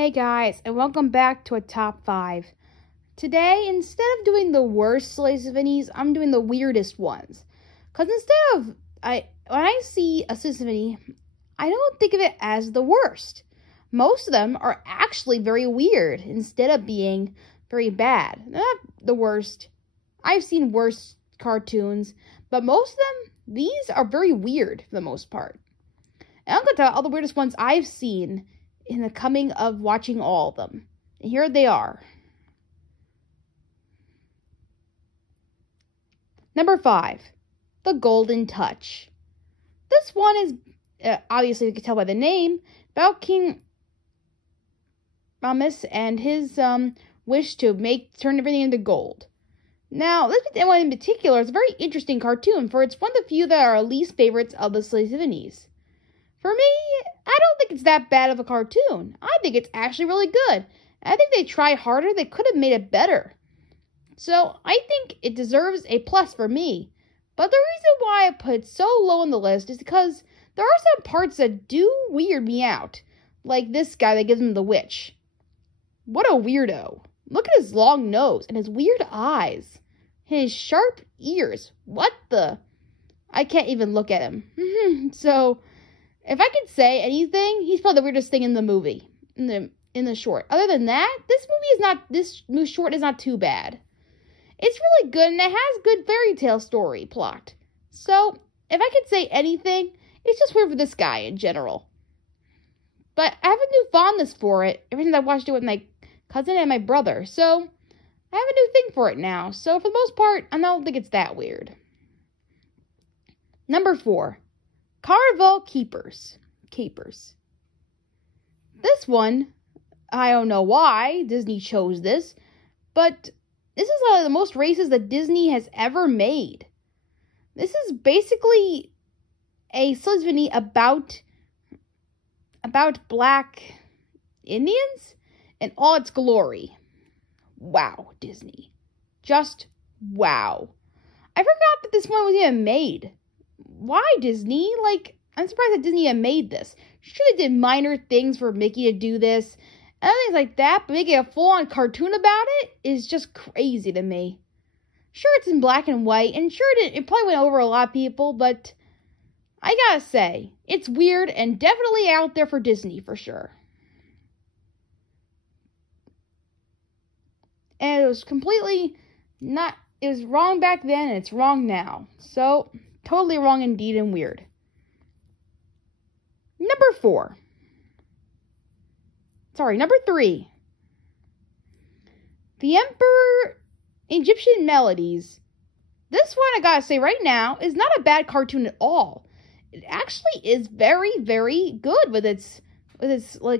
Hey guys, and welcome back to a top 5. Today, instead of doing the worst symphonies, I'm doing the weirdest ones. Because when I see a symphony, I don't think of it as the worst. Most of them are actually very weird instead of being very bad. They're not the worst. I've seen worse cartoons, but most of them, these are very weird for the most part. And I'm going to tell you all the weirdest ones I've seen in the coming of watching all of them. And here they are. Number 5, The Golden Touch. This one is, obviously you can tell by the name, about King Ramus and his wish to turn everything into gold. Now, this one in particular is a very interesting cartoon, for it's one of the few that are least favorites of the symphonies. For me, I don't think it's that bad of a cartoon. I think it's actually really good. I think they tried harder. They could have made it better. So I think it deserves a plus for me. But the reason why I put it so low on the list is because there are some parts that do weird me out. Like this guy that gives him the witch. What a weirdo. Look at his long nose and his weird eyes. And his sharp ears. What the? I can't even look at him. So if I could say anything, he's probably the weirdest thing in the movie, in the short. Other than that, this short is not too bad. It's really good, and it has good fairy tale story plot. So, if I could say anything, it's just weird for this guy in general. But I have a new fondness for it ever since I watched it with my cousin and my brother. So, I have a new thing for it now. So, for the most part, I don't think it's that weird. Number 4. Carnival Capers. This one, I don't know why Disney chose this, but this is one of the most races that Disney has ever made. This is basically a symphony about black Indians in all its glory. Wow, Disney. Just wow. I forgot that this one was even made. Why, Disney? I'm surprised that Disney had made this. Sure, they did minor things for Mickey to do this, and things like that, but making a full-on cartoon about it is just crazy to me. Sure, it's in black and white, and sure, it probably went over a lot of people, but I gotta say, it's weird and definitely out there for Disney, for sure. And it was completely not, it was wrong back then, and it's wrong now. So, totally wrong indeed and weird. Number 3. The Emperor Egyptian Melodies. This one, I gotta say right now, is not a bad cartoon at all. It actually is very, very good with its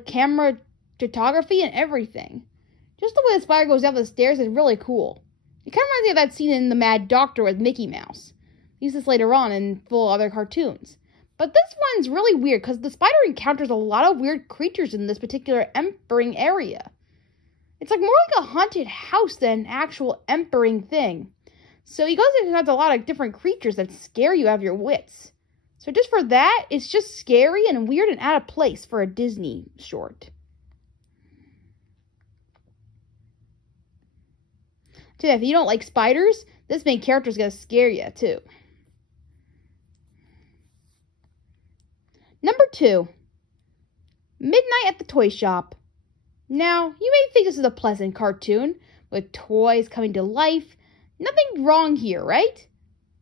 camera photography and everything. Just the way the spider goes down the stairs is really cool. It kind of reminds me of that scene in The Mad Doctor with Mickey Mouse. Use this later on in full other cartoons. But this one's really weird because the spider encounters a lot of weird creatures in this particular empering area. It's more like a haunted house than an actual empering thing. So he goes and has a lot of different creatures that scare you out of your wits. So just for that, it's just scary and weird and out of place for a Disney short. So if you don't like spiders, this main character is going to scare you too. Number 2, Midnight at the Toy Shop. Now, you may think this is a pleasant cartoon with toys coming to life. Nothing wrong here, right?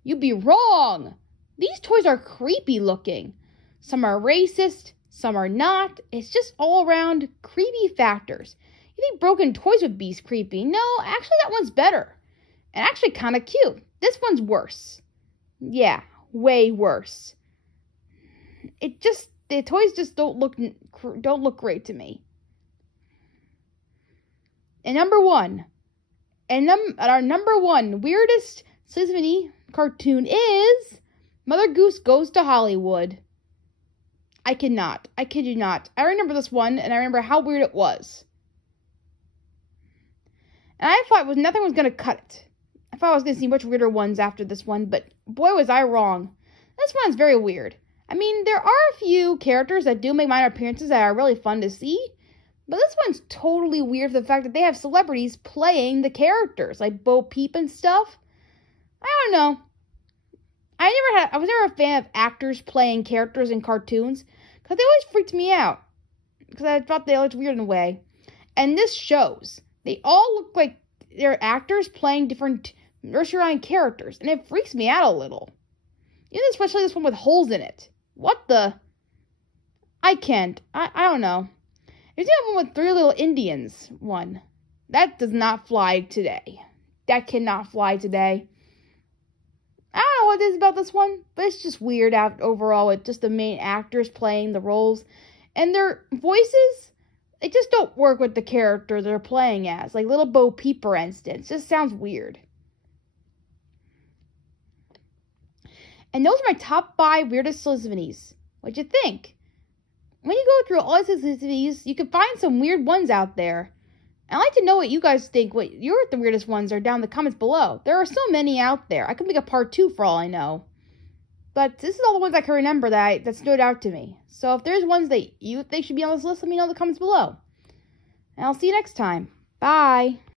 You'd be wrong. These toys are creepy looking. Some are racist, some are not. It's just all around creepy factors. You think Broken Toys would be creepy? No, actually that one's better. And actually kind of cute. This one's worse. Yeah, way worse. The toys just don't look great to me. And our number 1 weirdest Disney cartoon is Mother Goose Goes to Hollywood. I kid you not. I remember this one, and I remember how weird it was. And I thought nothing was going to cut it. I thought I was going to see much weirder ones after this one, but boy was I wrong. This one's very weird. I mean, there are a few characters that do make minor appearances that are really fun to see, But this one's totally weird for the fact that they have celebrities playing the characters, like Bo Peep and stuff. I don't know. I was never a fan of actors playing characters in cartoons, because they always freaked me out. Because I thought they looked weird in a way. And this shows. They all look like they're actors playing different nursery rhyme characters, and it freaks me out a little. Even especially this one with holes in it. What the? I can't. I don't know. There's even one with Three Little Indians one. That does not fly today. That cannot fly today. I don't know what it is about this one, but it's just weird out overall with just the main actors playing the roles. And their voices, they just don't work with the character they're playing as. Like Little Bo Peep, for instance. It just sounds weird. And those are my top 5 weirdest symphonies. What'd you think? When you go through all these symphonies, you can find some weird ones out there. I'd like to know what you guys think, what the weirdest ones are down in the comments below. There are so many out there. I could make a part 2 for all I know. But this is all the ones I can remember that stood out to me. So if there's ones that you think should be on this list, let me know in the comments below. And I'll see you next time. Bye.